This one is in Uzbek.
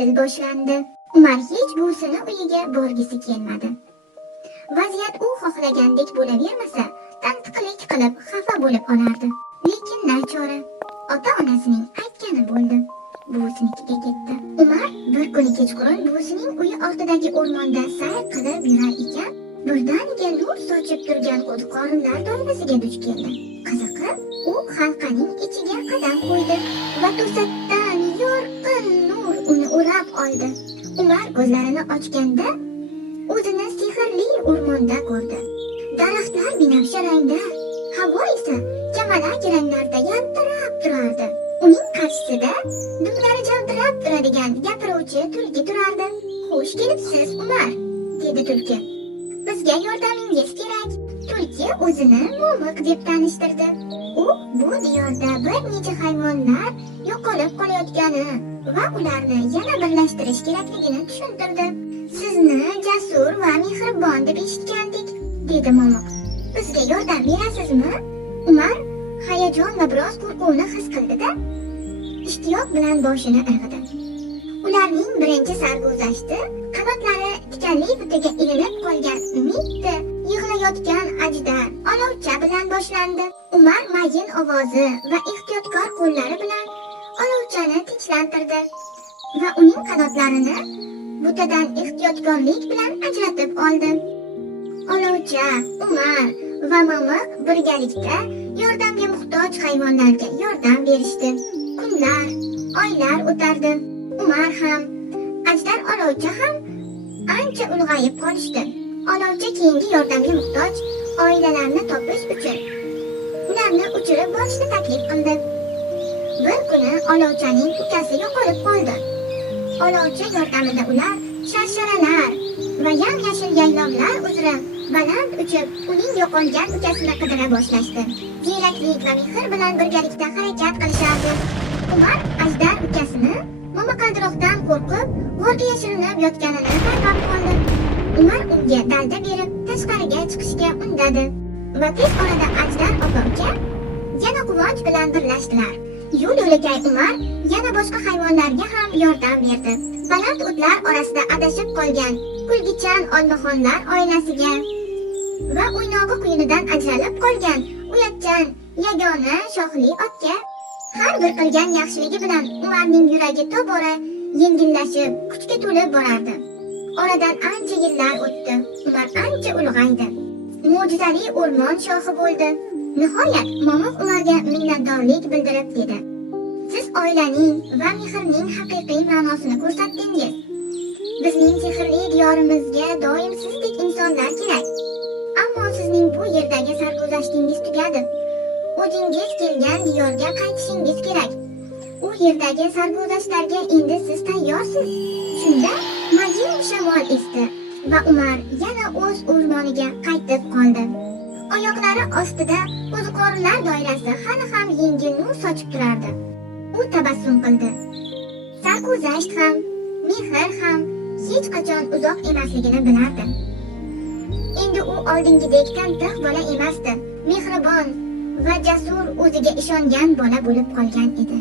ta'til boshlandi. Umar hech buvisini uyiga borgisi kelmadi. Vaziyat u xohlagandek bo'lavermasa, tantiqlik qilib xafa bo'lib olardi. Lekin nachora, ota-onasining aytgani bo'ldi. Buvisinikiga ketdi. Umar bir kuni kechqurun buvisining uyi ortidagi o'rmonda sayr qilib yurar ekan, birdaniga nur sochib turgan qo'ziqorinlar doirasiga duch keldi. Qiziqib, u halqaning ichiga qadam qo'ydi va to'satdan yorqin nur uni o'rab oldi. Umar ko'zlarini ochganda o'zini sehrli o'rmonda ko'rdi. Daraxtlar binafsha rangda, havo esa kamalak ranglarda yaltirab turardi. Uning qarshisida dumlari javdirab turadigan gapiruvchi tulki turardi. "Xush kelibsiz, Umar", dedi tulki. "Bizga yordamingiz kerak." Tulki o'zini Mo'miq deb tanishtirdi. U bu diyorda bir necha hayvonlar yo'qolib qolayotgani va ularni yana birlashtirish kerakligini tushuntirdi. "Sizni jasur va mehribon deb eshitgandik", dedi Mo'miq. "Bizga yordam berasizmi?" Umar hayajon va biroz qo'rquvni his qildi-da, ishtiyoq bilan boshini irg'idi. Ularning birinchi sarguzashti qanotlari tikanli butiga ilinib qolgan mitti yig'layotgan ajdar olovcha bilan boshlandi. Umar mayin ovozi va ehtiyotkor qo'llari bilan olovchani tinchlantirdi va uning qanotlarini butadan ehtiyotkorlik bilan ajratib oldi. Olovcha, Umar va Mo'miq birgalikda yordamga muhtoj hayvonlarga yordam berishdi. Kunlar, oylar o'tardi. Umar ham, ajdar olovcha ham ancha ulg'ayib qolishdi. Olovcha keyingi yordamga muhtoj oilalarni topish uchun ularni uchirib borishni taklif qildi. Bir kuni olovchaning ukasi yo'qolib qoldi. Olovcha yordamida ular sharsharalar va yam-yashil yaylovlar uzra baland uchib, uning yo'qolgan ukasini qidira boshlashdi. Ziyraklik va mehr bilan birgalikda harakat qilishardi. Umar ajdar ukasini momaqaldiroqdan qo'rqib, g'orga yashirinib yotganini payqab qoldi. Umar unga dalda berib, tashqariga chiqishga undadi va tez orada ajdar opa-uka yana quvonch bilan birlashdilar. Yo'l-yo'lakay Umar yana boshqa hayvonlarga ham yordam berdi. Baland o'tlar orasida adashib qolgan kulgichan olmaxonlar oilasiga va o'ynog'i quyunidan ajralib qolgan uyatchan yagona shoxli otga. Har bir qilgan yaxshiligi bilan Umarning yuragi tobora yengillashib, kuchga to'lib borardi. Oradan ancha yillar o'tdi. Umar ancha ulg'aydi. Mo'jizali o'rmon shohi bo'ldi. Nihoyat Mo'miq Umarga minnatdorlik bildirib dedi: "Siz oilaning va mehrning haqiqiy ma'nosini ko'rsatdingiz. Bizning sehrli diyorimizga doim sizdek insonlar kerak. Ammo sizning bu yerdagi sarguzashtingiz tugadi. O'zingiz kelgan diyorga qaytishingiz kerak. U yerdagi sarguzashtlarga endi siz tayyorsiz." Shunda mayin shamol esdi va Umar yana o'z o'rmoniga qaytib qoldi. Oyoqlari ostida qo'ziqorinlar doirasi hali ham yengil nur sochib turardi. U tabassum qildi. Sarguzasht ham, mehr ham hech qachon uzoq emasligini bilardi. Endi u oldingidek tantiq bola emasdi. Mehribon va jasur, o'ziga ishongan bola bo'lib qolgan edi.